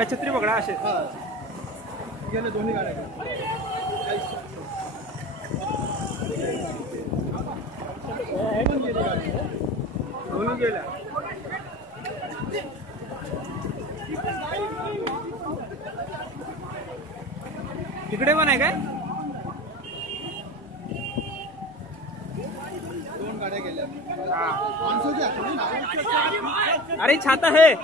छत्री पकडा असे गेले दोन्ही गाड्या दोन्ही गेल्या इकडे पण आहे काय दोन गाड्या गेल्या अरे छाता है